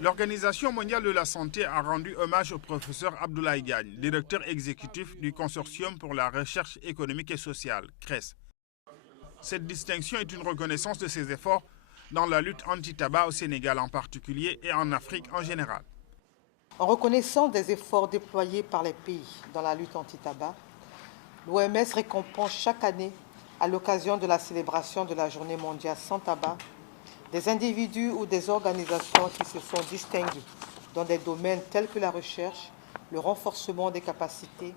L'Organisation mondiale de la santé a rendu hommage au professeur Abdoulaye Diagne, directeur exécutif du Consortium pour la recherche économique et sociale, CRES. Cette distinction est une reconnaissance de ses efforts dans la lutte anti-tabac au Sénégal en particulier et en Afrique en général. En reconnaissant des efforts déployés par les pays dans la lutte anti-tabac, l'OMS récompense chaque année, à l'occasion de la célébration de la Journée mondiale sans tabac, des individus ou des organisations qui se sont distingués dans des domaines tels que la recherche, le renforcement des capacités,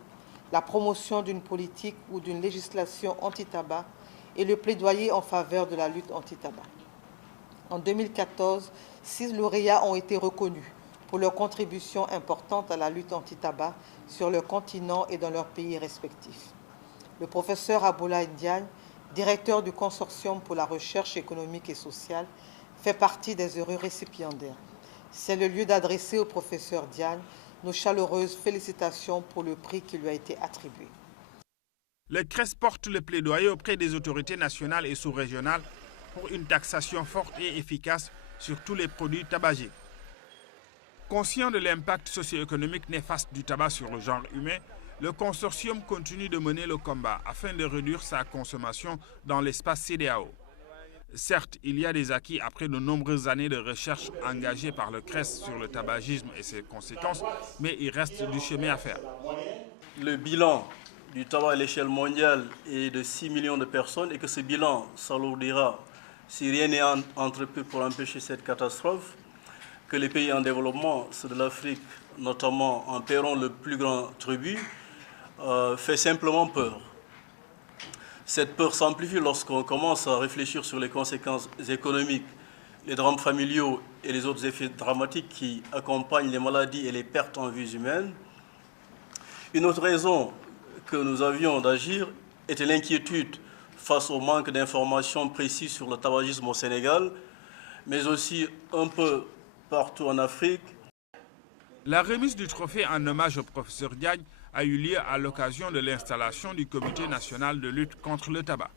la promotion d'une politique ou d'une législation anti-tabac et le plaidoyer en faveur de la lutte anti-tabac. En 2014, 6 lauréats ont été reconnus pour leur contribution importante à la lutte anti-tabac sur leur continent et dans leurs pays respectifs. Le professeur Abdoulaye Diagne, directeur du Consortium pour la recherche économique et sociale, fait partie des heureux récipiendaires. C'est le lieu d'adresser au professeur Diagne nos chaleureuses félicitations pour le prix qui lui a été attribué. Le CRES porte le plaidoyer auprès des autorités nationales et sous-régionales pour une taxation forte et efficace sur tous les produits tabagiques. Conscient de l'impact socio-économique néfaste du tabac sur le genre humain, le consortium continue de mener le combat afin de réduire sa consommation dans l'espace CEDEAO. Certes, il y a des acquis après de nombreuses années de recherche engagées par le CRES sur le tabagisme et ses conséquences, mais il reste du chemin à faire. Le bilan du tabac à l'échelle mondiale est de 6 millions de personnes et que ce bilan s'alourdira si rien n'est entrepris pour empêcher cette catastrophe, que les pays en développement, ceux de l'Afrique notamment, en paieront le plus grand tribut, fait simplement peur. Cette peur s'amplifie lorsqu'on commence à réfléchir sur les conséquences économiques, les drames familiaux et les autres effets dramatiques qui accompagnent les maladies et les pertes en vies humaines. Une autre raison que nous avions d'agir était l'inquiétude face au manque d'informations précises sur le tabagisme au Sénégal, mais aussi un peu partout en Afrique. La remise du trophée en hommage au professeur Diagne a eu lieu à l'occasion de l'installation du Comité national de lutte contre le tabac.